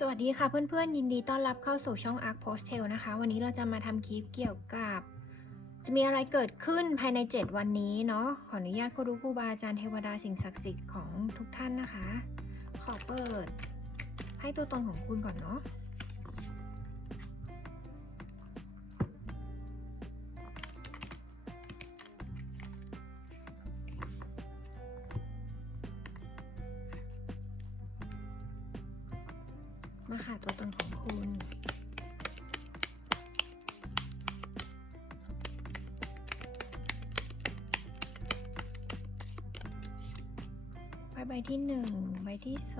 สวัสดีค่ะเพื่อนๆ ยินดีต้อนรับเข้าสู่ช่อง Arc Postel นะคะ วันนี้เราจะมาทำคลิปเกี่ยวกับ จะมีอะไรเกิดขึ้นภายใน 7 วันนี้เนาะขออนุญาตครูครูบาอาจารย์เทวดาสิ่งศักดิ์สิทธิ์ของทุกท่านนะคะ ขอเปิด ให้ตัวตนของคุณก่อนเนาะ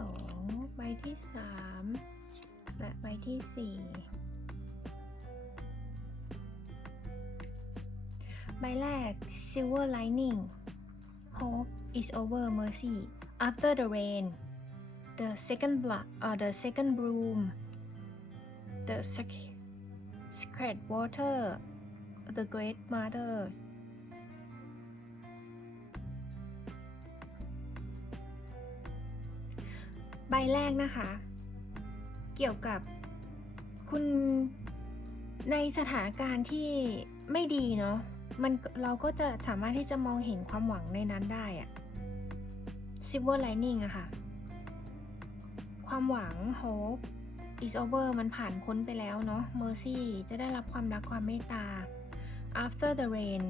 2 ใบที่ 3 และใบที่ 4 ใบแรก Silver Lining Hope is over mercy after the rain the second blood or the second broom the sacred water the great mother ใบแรกนะคะ เกี่ยวกับคุณในสถานการณ์ที่ไม่ดีเนาะมันเราก็จะสามารถที่จะมองเห็นความหวังในนั้นได้อะ silver lining อะค่ะ ความหวัง hope is over มันผ่านพ้นไปแล้วเนาะ mercy จะได้รับความรักความเมตตา after the rain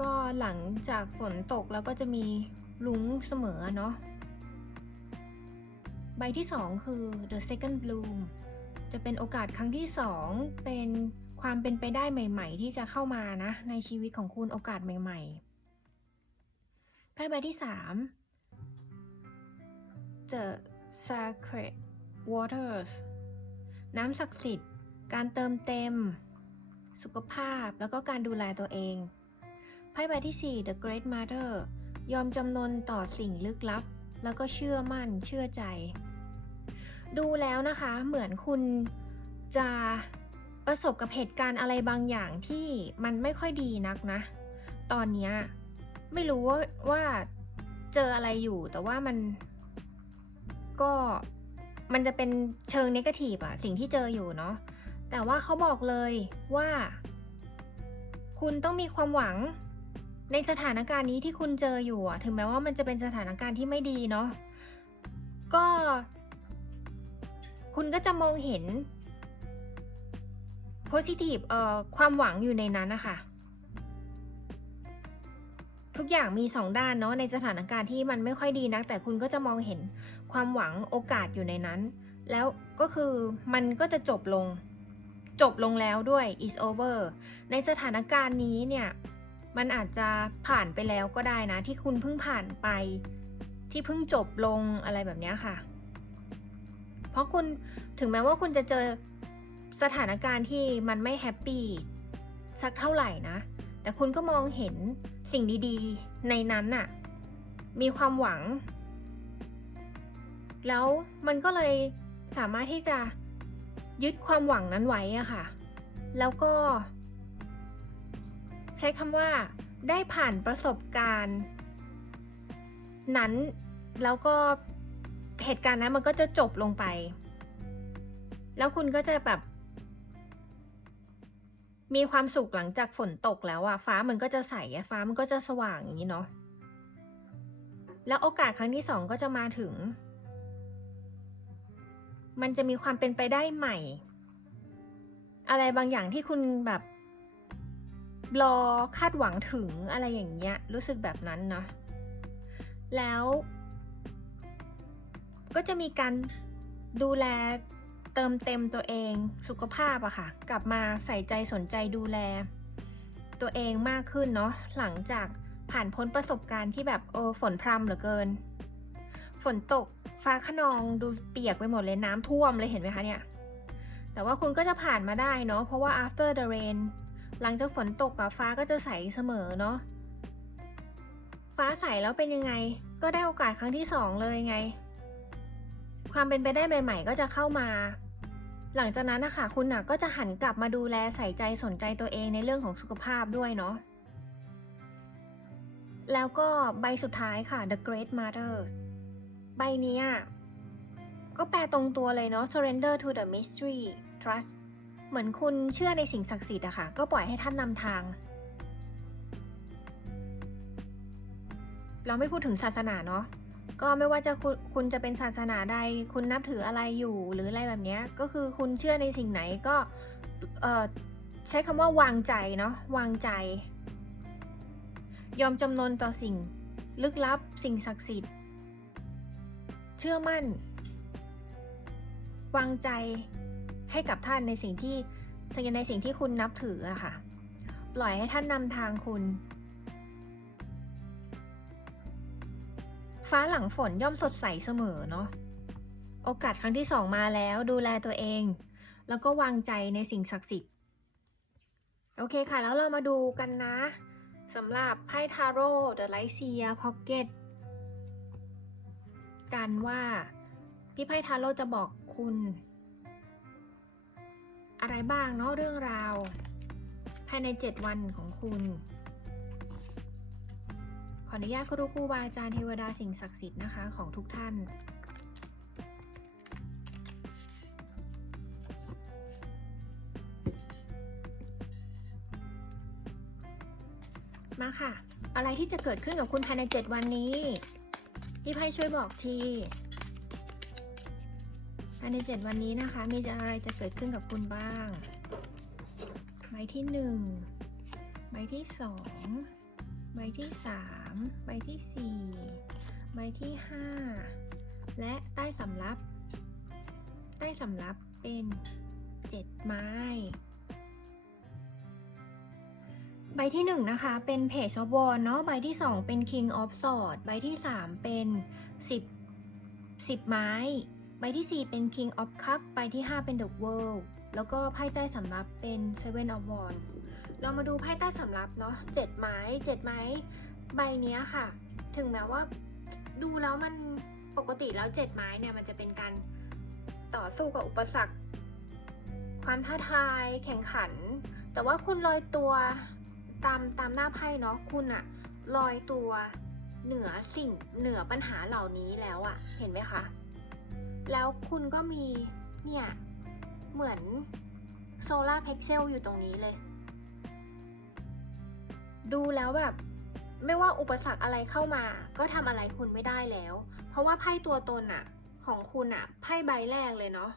ก็หลังจากฝนตกแล้วก็จะมีลุ้งเสมอเนาะ ใบที่ 2 คือ the second bloom จะเป็นโอกาสครั้งที่ 2 เป็นความเป็นไปได้ใหม่ ๆ ที่จะเข้ามานะ ในชีวิตของคุณโอกาสใหม่ๆไพ่ใบที่ 3 the sacred waters น้ำศักดิ์สิทธิ์ การเติมเต็ม สุขภาพแล้วก็การดูแลตัวเองไพ่ใบที่ 4 the great mother ยอมจำนนต่อสิ่งลึกลับ แล้วก็เชื่อมั่นเชื่อใจ ดูแล้วนะคะเหมือนคุณจะประสบกับเหตุการณ์อะไรบางอย่างที่มันไม่ค่อยดีนักนะ ตอนนี้ไม่รู้ว่าว่าเจออะไรอยู่ แต่ว่ามันก็มันจะเป็นเชิงนกาทีฟอะสิ่งที่เจออยู่เนาะแต่ว่าเขาบอกเลยว่า คุณต้องมีความหวังในสถานการณ์นี้ที่คุณเจออยู่อะถึงแม้ว่ามันจะเป็นสถานการณ์ที่ไม่ดีเนาะก็ คุณก็จะมองเห็น positive เอ่อความหวังอยู่ในนั้นนะคะทุกอย่างมีสองด้านเนาะในสถานการณ์ที่มันไม่ค่อยดีนัก แต่คุณก็จะมองเห็นความหวังโอกาสอยู่ในนั้น แล้วก็คือมันก็จะจบลง จบลงแล้วด้วย is over ในสถานการณ์นี้เนี่ย มันอาจจะผ่านไปแล้วก็ได้นะ ที่คุณเพิ่งผ่านไป ที่เพิ่งจบลงอะไรแบบนี้ค่ะ เพราะคุณถึงแม้ว่าคุณจะเจอสถานการณ์ที่มันไม่แฮปปี้สักเท่าไหร่นะ แต่คุณก็มองเห็นสิ่งดีๆ ในนั้นน่ะ มีความหวัง แล้วมันก็เลยสามารถที่จะยึดความหวังนั้นไว้อะค่ะ แล้วก็ ใช้คำว่า ได้ผ่านประสบการณ์ นั้นแล้วก็ เหตุการณ์นั้นมันก็จะจบลงไป แล้วคุณก็จะแบบ มีความสุขหลังจากฝนตกแล้วอะฟ้ามันก็จะใสอะฟ้ามันก็จะสว่างอย่างนี้เนาะแล้วโอกาสครั้งที่สองก็จะมาถึง มันจะมีความเป็นไปได้ใหม่ อะไรบางอย่างที่คุณแบบรอคาดหวังถึงอะไรอย่างเงี้ย รู้สึกแบบนั้นนะแล้ว ก็จะมีการดูแลเติมเต็มตัวเองสุขภาพอะค่ะ กลับมาใส่ใจสนใจดูแล ตัวเองมากขึ้นเนาะหลังจากผ่านพ้นประสบการณ์ที่แบบโอ้ฝนพรำเหลือเกิน ฝนตกฟ้าขนองดูเปียกไปหมดเลยน้ำท่วมเลยเห็นไหมคะเนี่ยแต่ว่าคุณก็จะผ่านมาได้เนาะเพราะว่า after the rain หลังจากฝนตกอะฟ้าก็จะใสเสมอเนาะฟ้าใสแล้วเป็นยังไง ก็ได้โอกาสครั้งที่สองเลยไง ความเป็นไปได้ใหม่ๆ ก็จะเข้ามา หลังจากนั้นนะคะคุณนะก็จะหันกลับมาดูแลใส่ใจสนใจตัวเองในเรื่องของสุขภาพด้วยเนาะแล้วก็ใบสุดท้ายค่ะ The Great Mother ใบนี้ก็แปลตรงตัวเลยเนาะ surrender to the mystery trust เหมือนคุณเชื่อในสิ่งศักดิ์สิทธิ์อะค่ะ ก็ปล่อยให้ท่านนำทาง เราไม่พูดถึงศาสนาเนาะ ก็ไม่ว่าจะคุณคุณจะเป็นศาสนาใด คุณนับถืออะไรอยู่หรืออะไรแบบนี้ก็คือคุณเชื่อในสิ่งไหนก็ใช้คำว่าวางใจเนาะวางใจ ยอมจำนนต่อสิ่ง ลึกลับสิ่งศักดิ์สิทธิ์ เชื่อมั่น วางใจให้กับท่านในสิ่งที่ในสิ่งที่คุณนับถืออะค่ะ ปล่อยให้ท่านนำทางคุณ ฟ้าหลังฝนย่อมสดใสเสมอเนาะ โอกาสครั้งที่สองมาแล้วดูแลตัวเอง แล้วก็วางใจในสิ่งศักดิ์สิทธิ์ โอเคค่ะ แล้วเรามาดูกันนะสำหรับไพ่ทาโร่ The Light Seer Pocket กันว่า พี่ไพ่ทาโร่จะบอกคุณ อะไรบ้างเนาะเรื่องราว ภายใน 7 วันของคุณ ขออนุญาตครูครูบาอาจารย์เทวดาสิ่งศักดิ์สิทธิ์นะคะของทุกท่าน มาค่ะ อะไรที่จะเกิดขึ้นกับคุณภายใน 7 วันนี้พี่ไพ่ช่วยบอกทีภายใน 7 วันนี้นะคะ มีอะไรจะเกิดขึ้นกับคุณบ้างใบที่ 1 ใบที่ 2 ใบที่ 3 ใบที่ 4 ใบที่ 5 และใต้สำรับ ใต้สำรับเป็น 7 ไม้ ใบที่ 1 นะคะ เป็น Page of Wands เนาะใบที่ 2 เป็น King of Swords ใบที่ 3 เป็น 10 10 ไม้ ใบที่ 4 เป็น King of Cup ใบที่ 5 เป็น The World แล้วก็ไพ่ใต้สำรับเป็น Seven of Wands เรามาดูไพ่ใต้สำรับเนาะ7ไม้7ไม้ ใบเนี้ยค่ะ ถึงแม้ว่าดูแล้วมันปกติแล้ว7ไม้เนี่ยมันจะเป็นการต่อสู้กับอุปสรรค ความท้าทายแข่งขัน แต่ว่าคุณลอยตัวตามตามหน้าไพ่เนาะคุณอะลอยตัวเหนือสิ่งเหนือปัญหาเหล่านี้แล้วอะเห็นไหมคะ แล้วคุณก็มีเนี่ย เหมือนโซลาร์เพกเซลอยู่ตรงนี้เลย ดูแล้วแบบ ไม่ว่าอุปสรรคอะไรเข้ามา ก็ทำอะไรคุณไม่ได้แล้ว เพราะว่าไพ่ตัวตนอะของคุณอะไพ่ใบแรกเลยเนาะ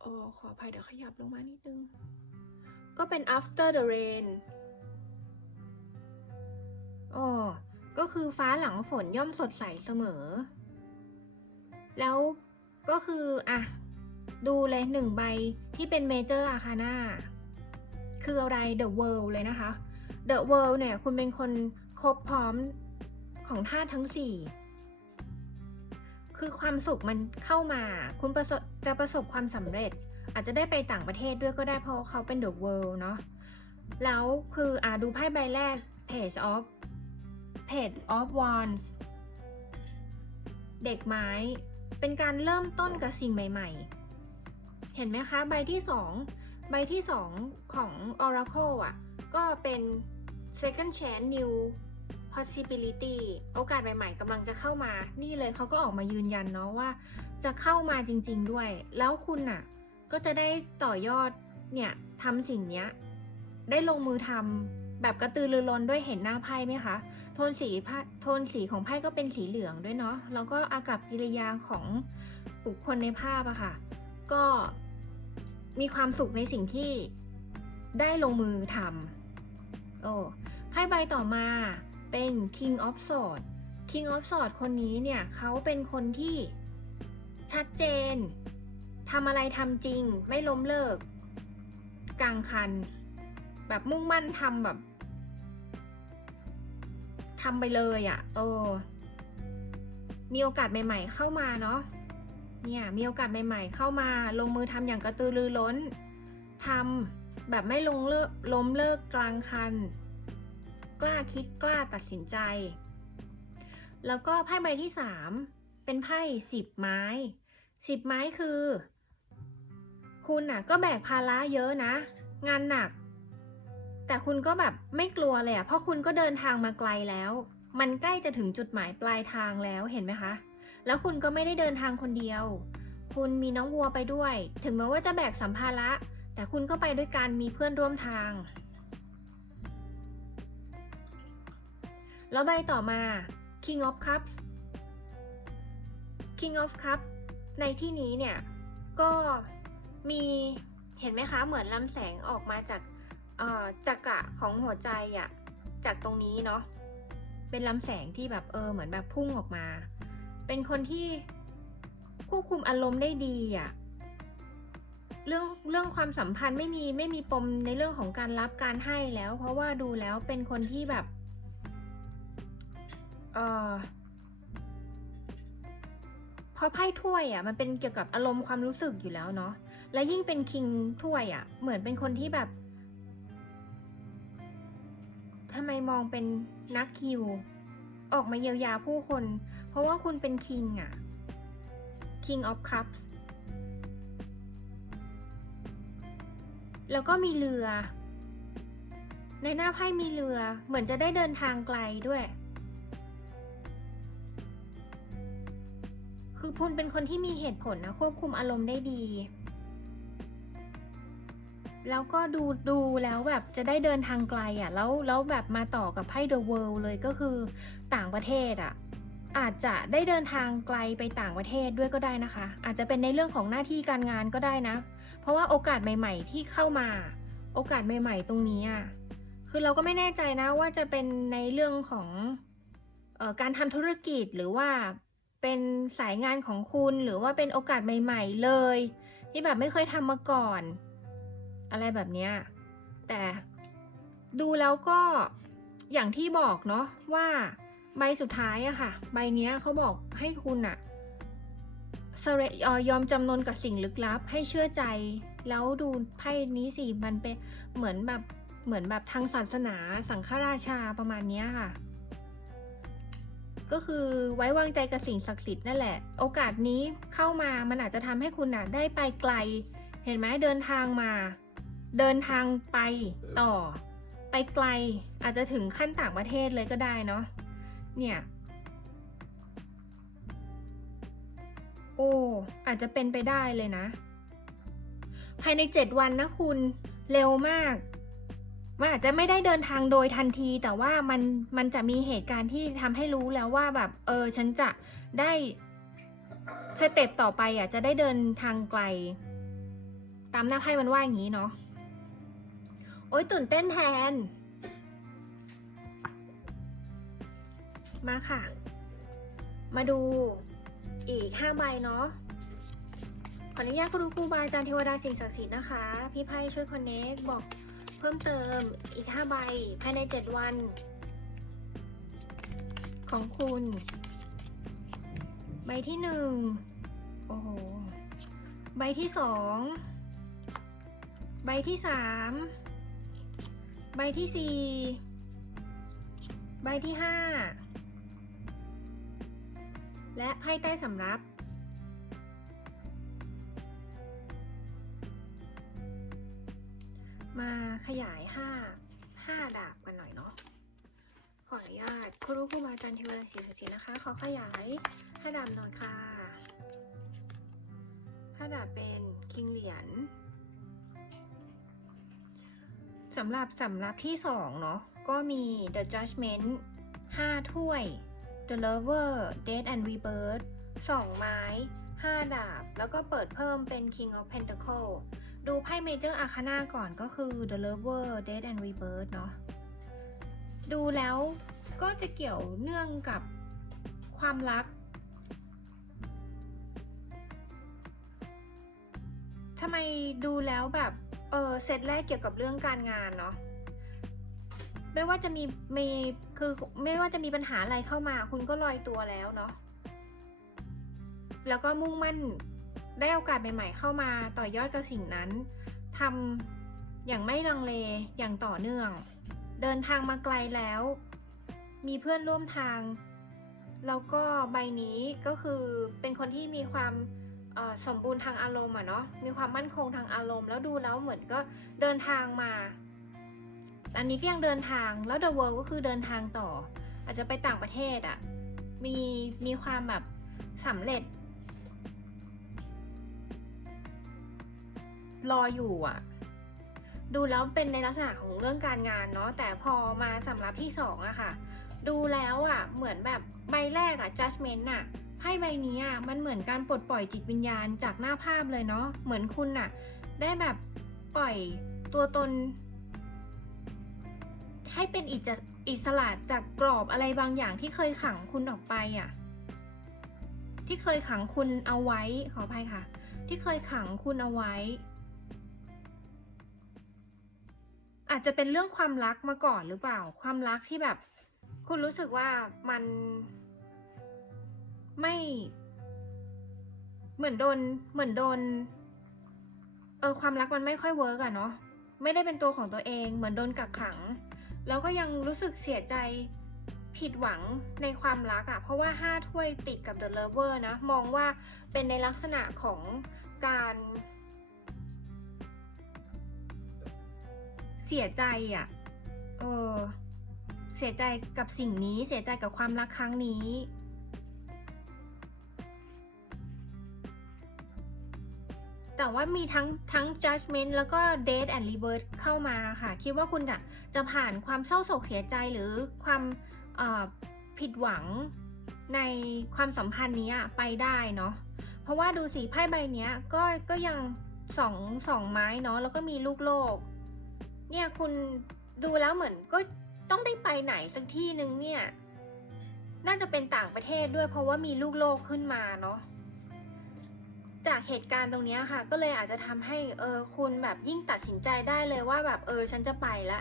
โอ้ขออภัยเดี๋ยวขยับลงมานิดนึง ก็เป็น after the rain โอ้ก็คือฟ้าหลังฝนย่อมสดใสเสมอ แล้วก็คืออะดูเลยหนึ่งใบที่เป็น major arcana คืออะไร the world เลยนะคะ the world เนี่ยคุณเป็นคนครบพร้อมของธาตุทั้งสี่คือความสุขมันเข้ามาคุณประสบจะประสบความสำเร็จ อาจจะได้ไปต่างประเทศด้วยก็ได้เพราะเขาเป็น the world เนาะแล้วคืออ่าดูไพ่ใบแรก page of page of wands เด็กไม้ เป็นการเริ่มต้นกับสิ่งใหม่ ๆ เห็นไหมคะ ใบที่สองใบที่สองของ oracle อะ ก็เป็น second chance new possibility โอกาสใหม่ๆกำลังจะเข้ามา นี่เลยเขาก็ออกมายืนยันเนาะว่า จะเข้ามาจริง ๆด้วย แล้วคุณน่ะ ก็จะได้ต่อยอด เนี่ยทำสิ่งเนี้ย ได้ลงมือทำแบบกระตือรือร้นด้วยเห็นหน้าไพ่ไหมคะ โทนสีโทนสีของไพ่ก็เป็นสีเหลืองด้วยเนาะ แล้วก็อากับกิริยาของบุคคลในภาพอะค่ะ ก็มีความสุขในสิ่งที่ ได้ลงมือทำโอ้ไพ่ใบต่อมาเป็น King of Swords King of Swords คนนี้เนี่ยเขาเป็นคนที่ชัดเจนทำอะไรทำจริงไม่ล้มเลิกกลางคัน แบบมุ่งมั่นทำแบบทำไปเลยอะ่ะเออ มีโอกาสใหม่ ๆ เข้ามาเนาะเนี่ยมีโอกาสใหม่ ๆ เข้ามาลงมือทำอย่างกระตือรือร้นทำ แบบไม่ลงเลิกล้มเลิกกลางคัน กล้าคิดกล้าตัดสินใจ แล้วก็ไพ่ใบที่สามเป็นไพ่สิบไม้สิบไม้คือ คุณน่ะ ก็แบกภาระเยอะนะ งานหนัก แต่คุณก็แบบไม่กลัวเลยอะเพราะคุณก็เดินทางมาไกลแล้ว มันใกล้จะถึงจุดหมายปลายทางแล้วเห็นไหมคะ แล้วคุณก็ไม่ได้เดินทางคนเดียว คุณมีน้องวัวไปด้วย ถึงแม้ว่าจะแบกสัมภาระ แต่คุณก็ไปด้วยกันมีเพื่อนร่วมทาง แล้วใบต่อมา King of Cups King of Cup ในที่นี้เนี่ย ก็มีเห็นไหมคะ เหมือนลำแสงออกมาจากอ่อจักระของหัวใจอะจากตรงนี้เนาะเป็นลำแสงที่แบบเออเหมือนแบบพุ่งออกมา เป็นคนที่ควบคุมอารมณ์ได้ดีอะ เรื่องเรื่องความสัมพันธ์ไม่มีไม่มีปมในเรื่องของการรับการให้แล้ว เพราะว่าดูแล้วเป็นคนที่แบบเออพราะไพ่ถ้วยอะมันเป็นเกี่ยวกับอารมณ์ความรู้สึกอยู่แล้วเนาะและยิ่งเป็นคิงถ้วยอะ เหมือนเป็นคนที่แบบทำไมมองเป็นนักคิว ออกมาเยียวยาผู้คน เพราะว่าคุณเป็นคิงอะ King of Cups แล้วก็มีเรือ ในหน้าไพ่มีเรือ เหมือนจะได้เดินทางไกลด้วย คือคุณเป็นคนที่มีเหตุผลนะ ควบคุมอารมณ์ได้ดี แล้วก็ดูดูแล้วแบบจะได้เดินทางไกลอะ่ะ แล้วแล้วแบบมาต่อกับไพ่ The World เลยก็คือต่างประเทศอะ่ะอาจจะได้เดินทางไกลไปต่างประเทศด้วยก็ได้นะคะ อาจจะเป็นในเรื่องของหน้าที่การงานก็ได้นะ เพราะว่าโอกาสใหม่ ๆ ที่เข้ามา โอกาสใหม่ ๆ ตรงนี้อะคือเราก็ไม่แน่ใจนะว่าจะเป็นในเรื่องของออการทำธุรกิจหรือว่าเป็นสายงานของคุณหรือว่าเป็นโอกาสใหม่ ๆ เลย ที่แบบไม่เคยทำมาก่อน อะไรแบบเนี้ยแต่ดูแล้วก็อย่างที่บอกเนาะว่าใบสุดท้ายอะค่ะ ใบเนี้ยเขาบอกให้คุณอะ ยอมจำนนกับสิ่งลึกลับ ให้เชื่อใจ แล้วดูไพ่นี้สิมันเป็นเหมือนแบบเหมือนแบบทางศาสนาสังฆราชาประมาณนี้ค่ะ ก็คือไว้วางใจกับสิ่งศักดิ์สิทธิ์นั่นแหละ โอกาสนี้เข้ามามันอาจจะทำให้คุณน่ะได้ไปไกล เห็นไหมเดินทางมา เดินทางไปต่อ ไปไกล อาจจะถึงขั้นต่างประเทศเลยก็ได้เนาะเนี่ย โอ้ อาจจะเป็นไปได้เลยนะ ภายในเจ็ดวันนะคุณเร็วมากมันอาจจะไม่ได้เดินทางโดยทันที แต่ว่ามันมันจะมีเหตุการณ์ที่ทำให้รู้แล้วว่าแบบ เออ ฉันจะได้สเต็ปต่อไปอะจะได้เดินทางไกล ตามหน้าไพ่มันว่าอย่างนี้เนาะโอ้ยตื่นเต้นแทน มาค่ะ มาดู อีกห้าใบเนาะ ขออนุญาตครูครูบาอาจารย์เทวดาสิ่งศักดิ์สิทธิ์นะคะ พี่ไพ่ช่วยคอนเน็กบอกเพิ่มเติมอีก 5 ใบ ภายใน 7 วัน ของคุณ ใบที่ 1 โอ้โห ใบที่ 2 ใบที่ 3 ใบที่ 4 ใบที่ 5 และไพ่ใต้สำรับมาขยาย5 5ดาบกันหน่อยเนาะ ขออนุญาตครูครูบาจารย์เทวดาศิลป์ศิลป์นะคะ ขอขยาย5ดาบหน่อยค่ะ5ดาบเป็นคิงเหรียญสำหรับสำรับที่2เนาะ ก็มี The Judgment 5 ถ้วย The Lover Death and Rebirth 2 ไม้ 5 ดาบ แล้วก็เปิดเพิ่มเป็น King of Pentacle ดูไพ่เมเจอร์อาคา a ก่อนก็คือ The Lover Death and Rebirth เนาะดูแล้วก็จะเกี่ยวเนื่องกับความรัก ทำไมดูแล้วแบบ เออเซตแรกเกี่ยวกับเรื่องการงานเนาะ ไม่ว่าจะมีมีคือไม่ว่าจะมีปัญหาอะไรเข้ามา คุณก็ลอยตัวแล้วเนาะแล้วก็มุ่งมั่นได้โอกาสใหม่ๆเข้ามาต่อยอดกับสิ่งนั้นทำอย่างไม่ลังเลอย่างต่อเนื่อง เดินทางมาไกลแล้ว มีเพื่อนร่วมทาง แล้วก็ใบนี้ก็คือเป็นคนที่มีความสมบูรณ์ทางอารมณ์อะเนาะมีความมั่นคงทางอารมณ์ แล้วดูแล้วเหมือนก็เดินทางมา อันนี้ก็ยังเดินทางแล้ว The World ก็คือเดินทางต่อ อาจจะไปต่างประเทศอะมีมีความแบบสำเร็จ รออยู่อะ ดูแล้วเป็นในลักษณะของเรื่องการงานเนาะแต่พอมาสำรับที่สองอะค่ะ ดูแล้วอะเหมือนแบบใบแรกอะ judgment อะไพ่ใบนี้อะมันเหมือนการปลดปล่อยจิตวิญญาณจากหน้าภาพเลยเนาะเหมือนคุณอะได้แบบปล่อยตัวตน ให้เป็นอิสระจากกรอบอะไรบางอย่างที่เคยขังคุณออกไปอะที่เคยขังคุณเอาไว้ขออภัยค่ะ ที่เคยขังคุณเอาไว้ อาจจะเป็นเรื่องความรักมาก่อนหรือเปล่า ความรักที่แบบ คุณรู้สึกว่ามันไม่เหมือนโดนเหมือนโดนเออความรักมันไม่ค่อยเวิร์กอะเนาะไม่ได้เป็นตัวของตัวเอง เหมือนโดนกักขัง แล้วก็ยังรู้สึกเสียใจผิดหวังในความรักอะเพราะว่าห้าถ้วยติดกับ The Lover นะ มองว่าเป็นในลักษณะของการเสียใจอะ่ะ เออ เสียใจกับสิ่งนี้ เสียใจกับความรักครั้งนี้ แต่ว่ามีทั้งทั้ง judgment แล้วก็ date and rebirth เข้ามาค่ะ คิดว่าคุณจะจะผ่านความเศร้าโศกเสียใจหรือความผิดหวังในความสัมพันธ์นี้ไปได้เนาะ เพราะว่าดูสีไพ่ใบเนี้ยก็ก็ยังสองสองไม้เนาะแล้วก็มีลูกโลก เนี่ยคุณดูแล้วเหมือนก็ต้องได้ไปไหนสักที่หนึ่งเนี่ย น่าจะเป็นต่างประเทศด้วยเพราะว่ามีลูกโลกขึ้นมาเนาะ จากเหตุการณ์ตรงนี้ค่ะ ก็เลยอาจจะทำให้เออคุณแบบยิ่งตัดสินใจได้เลยว่าแบบเออฉันจะไปละ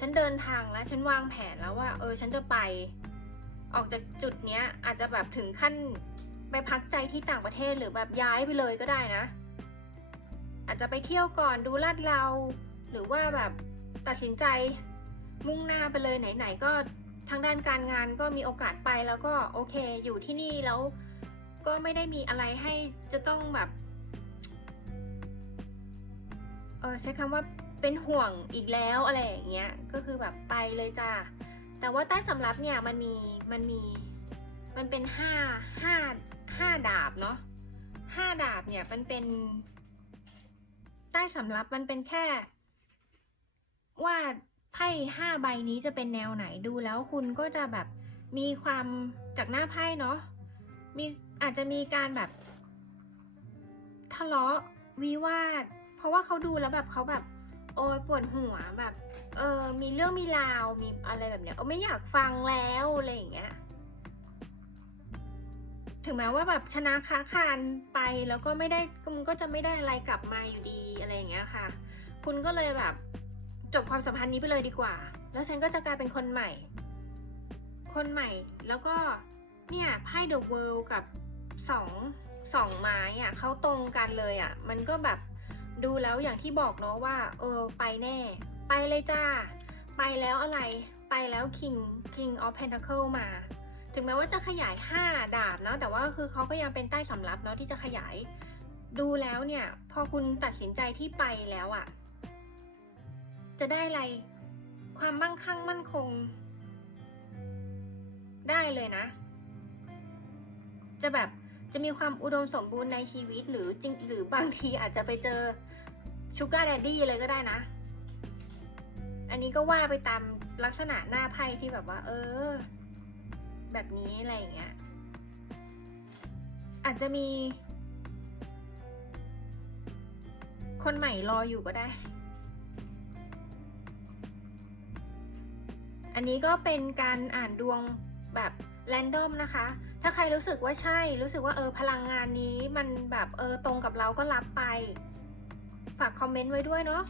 ฉันเดินทางแล้วฉันวางแผนแล้วว่า เออฉันจะไป ออกจากจุดเนี้ยอาจจะแบบถึงขั้นไปพักใจที่ต่างประเทศหรือแบบย้ายไปเลยก็ได้นะ อาจจะไปเที่ยวก่อนดูลาดเราหรือว่าแบบตัดสินใจมุ่งหน้าไปเลยไหนๆก็ทางด้านการงานก็มีโอกาสไปแล้วก็โอเค อยู่ที่นี่แล้ว ก็ไม่ได้มีอะไรให้จะต้องแบบเออใช้คำว่าเป็นห่วงอีกแล้วอะไรอย่างเงี้ยก็คือแบบไปเลยจ้าแต่ว่าใต้สำรับเนี่ยมันมีมันมีมันเป็นห้าห้าห้าดาบเนาะห้าดาบเนี่ยมันเป็น ใต้สำรับมันเป็นแค่ ว่าไพ่ห้าใบนี้จะเป็นแนวไหนดูแล้วคุณก็จะแบบมีความจากหน้าไพ่เนาะมี อาจจะมีการแบบทะเลาะวิวาท เพราะว่าเขาดูแล้วแบบเขาแบบ โอ้ยปวดหัวแบบ เออมีเรื่องมีราวมีอะไรแบบเนี้ยเออไม่อยากฟังแล้วอะไรอย่างเงี้ยถึงแม้ว่าแบบชนะค้าคานไปแล้วก็ไม่ได้มันก็จะไม่ได้อะไรกลับมาอยู่ดีอะไรอย่างเงี้ยค่ะ คุณก็เลยแบบจบความสัมพันธ์นี้ไปเลยดีกว่า แล้วฉันก็จะกลายเป็นคนใหม่ คนใหม่แล้วก็เนี่ยไพ่ The World กับ สองสองไม้อะเขาตรงกันเลยอะมันก็แบบดูแล้วอย่างที่บอกเนาะว่า เออไปแน่ ไปเลยจ้า ไปแล้วอะไร ไปแล้ว King King of Pentacle มา ถึงแม้ว่าจะขยาย 5 ดาบเนาะแต่ว่าคือเขาก็ยังเป็นใต้สำรับเนาะที่จะขยาย ดูแล้วเนี่ย พอคุณตัดสินใจที่ไปแล้วอะ่ะ จะได้อะไร ความมั่งคั่งมั่นคง ได้เลยนะ จะแบบ จะมีความอุดมสมบูรณ์ในชีวิตหรือจริงหรือบางทีอาจจะไปเจอชูการ์แดดดี้เลยก็ได้นะ อันนี้ก็ว่าไปตามลักษณะหน้าไพ่ที่แบบว่า เออ แบบนี้อะไรอย่างเงี้ย อาจจะมี คนใหม่รออยู่ก็ได้ อันนี้ก็เป็นการอ่านดวงแบบแรนดอมนะคะ ถ้าใครรู้สึกว่าใช่ รู้สึกว่าเออพลังงานนี้มันแบบเออตรงกับเราก็รับไป ฝากคอมเมนต์ไว้ด้วยเนาะ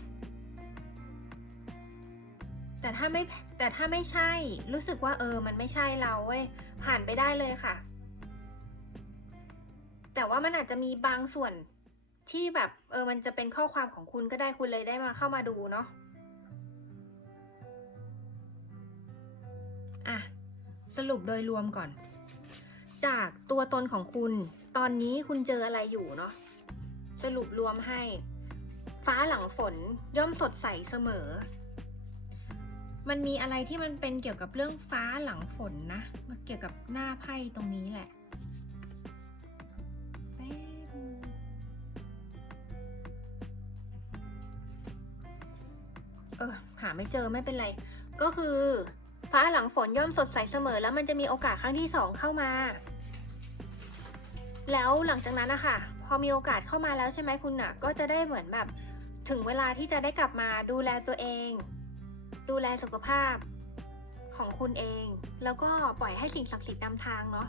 แต่ถ้าไม่แต่ถ้าไม่ใช่รู้สึกว่าเออมันไม่ใช่เราเว้ยผ่านไปได้เลยค่ะ แต่ว่ามันอาจจะมีบางส่วนที่แบบเออมันจะเป็นข้อความของคุณก็ได้คุณเลยได้มาเข้ามาดูเนาะอะสรุปโดยรวมก่อน จากตัวตนของคุณ ตอนนี้คุณเจออะไรอยู่เนาะสรุปรวมให้ ฟ้าหลังฝนย่อมสดใสเสมอ มันมีอะไรที่มันเป็นเกี่ยวกับเรื่องฟ้าหลังฝนนะมันเกี่ยวกับหน้าไพ่ตรงนี้แหละเออหาไม่เจอไม่เป็นไร ก็คือ ฟ้าหลังฝนย่อมสดใสเสมอ แล้วมันจะมีโอกาสครั้งที่สองเข้ามา แล้วหลังจากนั้นนะคะพอมีโอกาสเข้ามาแล้วใช่ไหมคุณน่ะ ก็จะได้เหมือนแบบ ถึงเวลาที่จะได้กลับมาดูแลตัวเอง ดูแลสุขภาพของคุณเอง แล้วก็ปล่อยให้สิ่งศักดิ์สิทธิ์นำทางเนาะ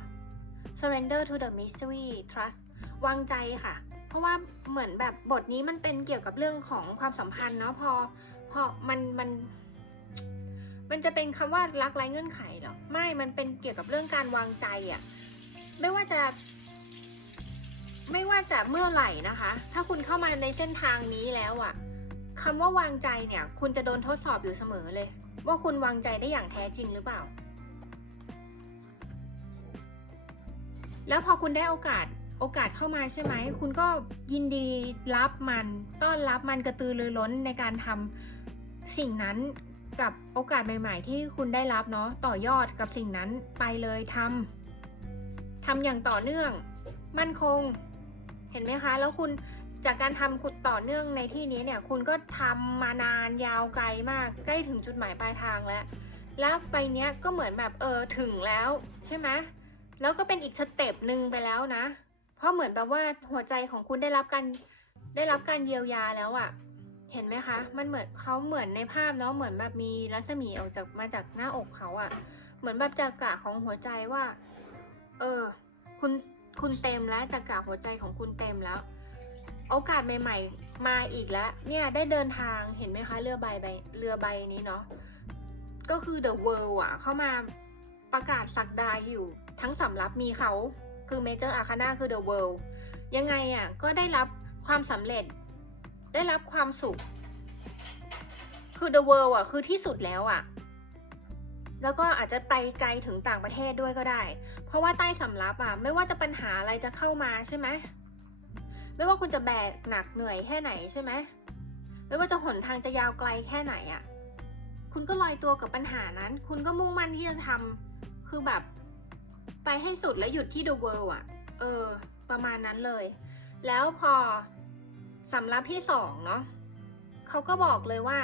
surrender to the mystery trust วางใจค่ะ เพราะว่าเหมือนแบบบทนี้มันเป็นเกี่ยวกับเรื่องของความสัมพันธ์เนาะพอพอมันมัน มันจะเป็นคำว่ารักไร้เงื่อนไขหรอไม่ มันเป็นเกี่ยวกับเรื่องการวางใจอะไม่ว่าจะ ไม่ว่าจะเมื่อไหร่นะคะ ถ้าคุณเข้ามาในเส้นทางนี้แล้วอะคำว่าวางใจเนี่ย คุณจะโดนทดสอบอยู่เสมอเลย ว่าคุณวางใจได้อย่างแท้จริงหรือเปล่า แล้วพอคุณได้โอกาสโอกาสเข้ามาใช่ไหม คุณก็ยินดีรับมัน ต้อนรับมันกระตือรือร้นในการทำสิ่งนั้น กับโอกาสใหม่ ๆ ที่คุณได้รับเนาะต่อยอดกับสิ่งนั้นไปเลยทำทำอย่างต่อเนื่อง มั่นคง เห็นไหมคะ แล้วคุณจากการทำขุดต่อเนื่องในที่นี้เนี่ยคุณก็ทำมานานยาวไกลมาก ใกล้ถึงจุดหมายปลายทางแล้ว แล้วไปเนี้ยก็เหมือนแบบเออถึงแล้วใช่ไหมแล้วก็เป็นอีกสเต็ปหนึ่งไปแล้วนะ เพราะเหมือนแบบว่าหัวใจของคุณได้รับการได้รับการเยียวยาแล้วอะ่ะ เห็นไหมคะ มันเหมือนเขาเหมือนในภาพเนาะ เหมือนแบบมีรัศมีออกจากมาจากหน้าอกเขาอะ่ะ เหมือนแบบจากกะของหัวใจว่า เออ คุณ คุณเต็มแล้วจากกะหัวใจของคุณเต็มแล้ว โอกาสใหม่ ๆ มาอีกแล้ว เนี่ยได้เดินทาง เห็นไหมคะ เรือใบใบ เรือใบนี้เนาะ ก็คือ The World อะ เข้ามาประกาศสักดาอยู่ ทั้งสำรับมีเขา คือ Major Arcana คือ The World ยังไงอะ ก็ได้รับความสำเร็จ ได้รับความสุข คือ The World อะ คือที่สุดแล้วอะ แล้วก็อาจจะไปไกลถึงต่างประเทศด้วยก็ได้ เพราะว่าใต้สำรับอะ ไม่ว่าจะปัญหาอะไรจะเข้ามาใช่ไหม ไม่ว่าคุณจะแบกหนักเหนื่อยแค่ไหนใช่ไหม ไม่ว่าจะหนทางจะยาวไกลแค่ไหนอะ คุณก็ลอยตัวกับปัญหานั้น คุณก็มุ่งมั่นที่จะทำคือแบบ ไปให้สุดแล้วหยุดที่ The World อะ เออ ประมาณนั้นเลย แล้วพอ สำรับที่สองเนาะเขาก็บอกเลยว่า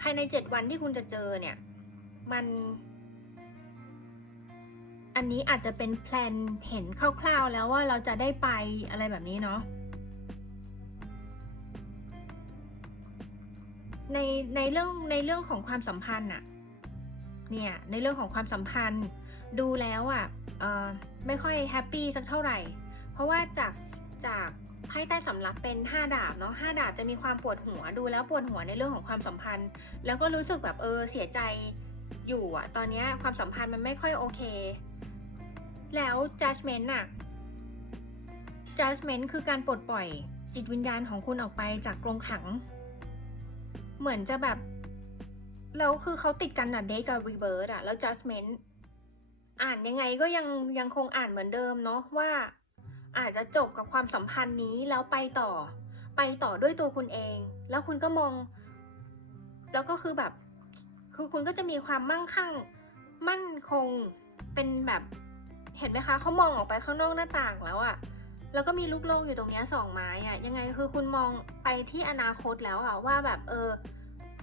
ภายในเจ็ดวันที่คุณจะเจอเนี่ย มัน อันนี้อาจจะเป็นแพลนเห็นคร่าวๆแล้วว่าเราจะได้ไปอะไรแบบนี้เนาะในในเรื่องในเรื่องของความสัมพันธ์อะเนี่ยในเรื่องของความสัมพันธ์ดูแล้วอะเออไม่ค่อยแฮปปี้สักเท่าไหร่ เพราะว่าจากจาก ไพ่ใต้สำรับเป็น 5 ดาบเนาะ5ดาบจะมีความปวดหัวดูแล้วปวดหัวในเรื่องของความสัมพันธ์ แล้วก็รู้สึกแบบเออเสียใจอยู่อะตอนนี้ความสัมพันธ์มันไม่ค่อยโอเค แล้ว judgment อะ judgment คือการปลดปล่อยจิตวิญญาณของคุณออกไปจากกรงขัง เหมือนจะแบบแล้วคือเขาติดกันอะเดทกับรีเบิร์ดอะแล้ว judgment อ่านยังไงก็ยังยังคงอ่านเหมือนเดิมเนาะว่า อาจจะจบกับความสัมพันธ์นี้แล้วไปต่อ ไปต่อด้วยตัวคุณเอง แล้วคุณก็มอง แล้วก็คือแบบ คือคุณก็จะมีความมั่งคั่ง มั่นคงเป็นแบบเห็นไหมคะเขามองออกไปข้างนอกหน้าต่างแล้วอะแล้วก็มีลูกโลกอยู่ตรงนี้สองไม้อะยังไงคือคุณมองไปที่อนาคตแล้วอะว่าแบบเออ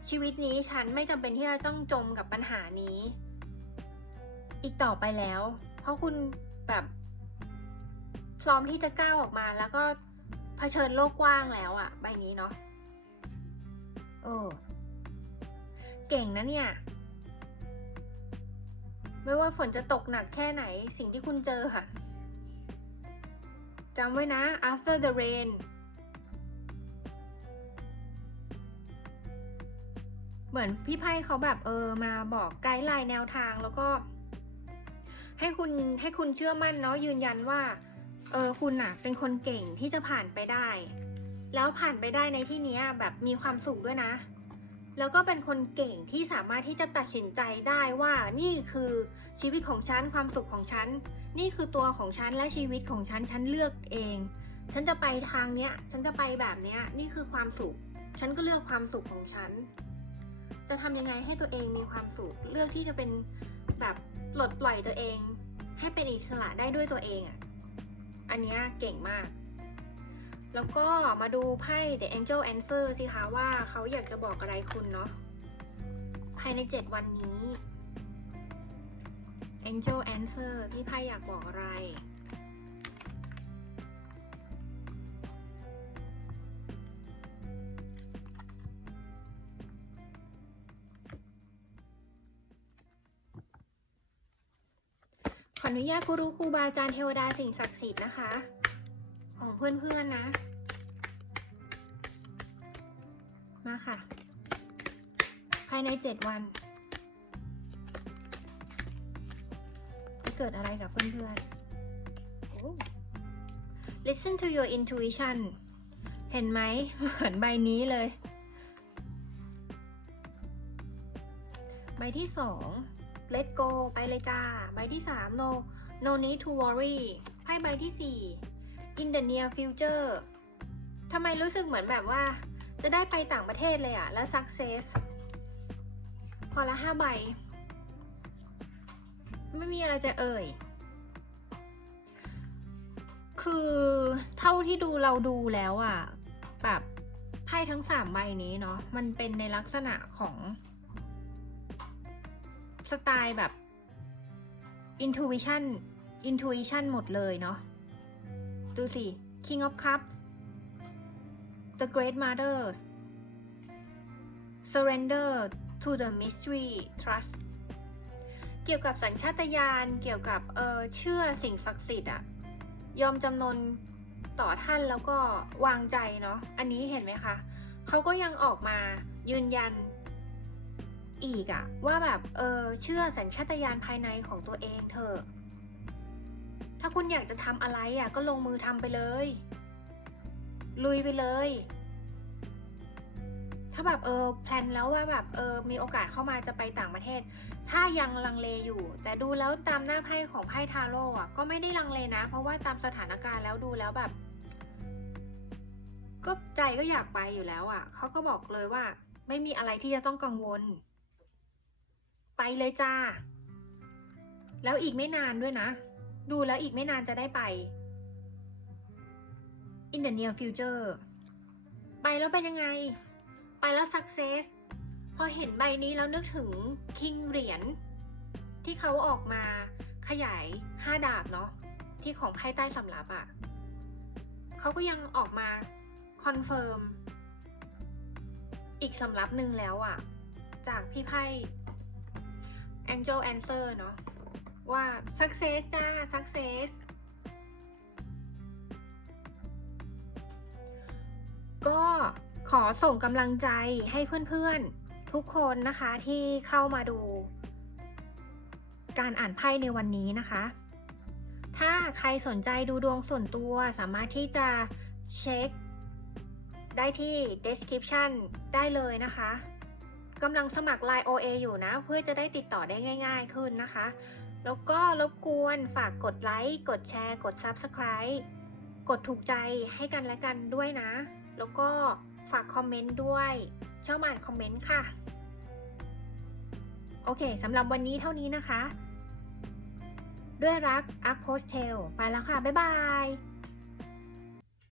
ชีวิตนี้ฉันไม่จำเป็นที่จะต้องจมกับปัญหานี้ อีกต่อไปแล้ว เพราะคุณแบบ พร้อมที่จะก้าวออกมาแล้วก็เผชิญโลกกว้างแล้วอะใบนี้เนาะเออเก่งนะเนี่ย ไม่ว่าฝนจะตกหนักแค่ไหนสิ่งที่คุณเจอค่ะจำไว้นะ after the rain เหมือนพี่ไพ่เขาแบบเออมาบอกไกด์ไลน์แนวทางแล้วก็ ให้คุณให้คุณเชื่อมั่นเนาะยืนยันว่า เออคุณน่ะเป็นคนเก่งที่จะผ่านไปได้ แล้วผ่านไปได้ในที่นี้แบบมีความสุขด้วยนะ แล้วก็เป็นคนเก่งที่สามารถที่จะตัดสินใจได้ว่านี่คือชีวิตของฉันความสุขของฉัน นี่คือตัวของฉันและชีวิตของฉันฉันเลือกเอง ฉันจะไปทางเนี้ย ฉันจะไปแบบเนี้ยนี่คือความสุข ฉันก็เลือกความสุขของฉัน จะทำยังไงให้ตัวเองมีความสุข เลือกที่จะเป็นแบบปลดปล่อยตัวเอง ให้เป็นอิสระได้ด้วยตัวเองอะ่ะ อันนี้เก่งมาก แล้วก็มาดูไพ่ The Angel Answer สิคะว่าเขาอยากจะบอกอะไรคุณเนาะภายใน 7 วันนี้ Angel Answer พี่ไพ่อยากบอกอะไร ญาตครูครูบาอาจารย์เทวดาสิ่งศักดิ์สิทธิ์นะคะ ของเพื่อนๆนะมาค่ะ ภายใน7วันจะเกิดอะไรกับเพื่อนๆโอ้ Listen to your intuition เห็นไหมเหมือนใบนี้เลย ใบที่2 let go ไปเลยจ้า ใบที่3 no no need to worry ไพ่ใบที่ 4 in the near future ทำไมรู้สึกเหมือนแบบว่า จะได้ไปต่างประเทศเลยอะแล้ว success พอละห้าใบ ไม่มีอะไรจะเอ่ย คือเท่าที่ดูเราดูแล้วอะแบบไพ่ทั้งสามใบนี้เนาะมันเป็นในลักษณะของ สไตล์แบบ intuition intuition หมดเลยเนาะ ดูสิ King of Cups The Great Mothers Surrender to the Mystery Trust เกี่ยวกับสัญชาตญาณ เกี่ยวกับเออเชื่อสิ่งศักดิ์สิทธิ์อะยอมจำนนต่อท่านแล้วก็วางใจเนาะ อันนี้เห็นไหมคะ เขาก็ยังออกมายืนยันอีกอะว่าแบบเออเชื่อสัญชาตญาณภายในของตัวเองเถอะ ถ้าคุณอยากจะทำอะไรอะก็ลงมือทำไปเลย ลุยไปเลย ถ้าแบบเออแพลนแล้วว่าแบบเออมีโอกาสเข้ามาจะไปต่างประเทศ ถ้ายังลังเลอยู่ แต่ดูแล้วตามหน้าไพ่ของไพ่ทาโร่อะก็ไม่ได้ลังเลนะ เพราะว่าตามสถานการณ์แล้วดูแล้วแบบ ก็ใจก็อยากไปอยู่แล้วอะเขาก็บอกเลยว่า ไม่มีอะไรที่จะต้องกังวล ไปเลยจ้า แล้วอีกไม่นานด้วยนะ ดูแล้วอีกไม่นานจะได้ไป in the near future ไปแล้วเป็นยังไง ไปแล้ว success พอเห็นใบนี้แล้วนึกถึง king เหรียญที่เขาออกมาขยาย5ดาบเนาะที่ของไพ่ใต้สำรับอะ่ะเขาก็ยังออกมาคอนเฟิร์มอีกสำรับหนึ่งแล้วอะ่ะ จากพี่ไพ่ Angel Answer เนาะ ว่า success จ้า success ก็ขอส่งกำลังใจให้เพื่อนๆ ทุกคนนะคะที่เข้ามาดู การอ่านไพ่ในวันนี้นะคะ ถ้าใครสนใจดูดวงส่วนตัวสามารถที่จะเช็ค ได้ที่ description ได้เลยนะคะกำลังสมัคร Line OA อยู่นะ เพื่อจะได้ติดต่อได้ง่าย ๆ ขึ้นนะคะ แล้วก็รบกวนฝากกดไลค์ กดแชร์ กด Subscribe กดถูกใจให้กันและกันด้วยนะ แล้วก็ฝากคอมเมนต์ด้วยชอบอ่านคอมเมนต์ค่ะ โอเคสำหรับวันนี้เท่านี้นะคะ ด้วยรักอัพโพสเทลไปแล้วค่ะ บ๊ายบาย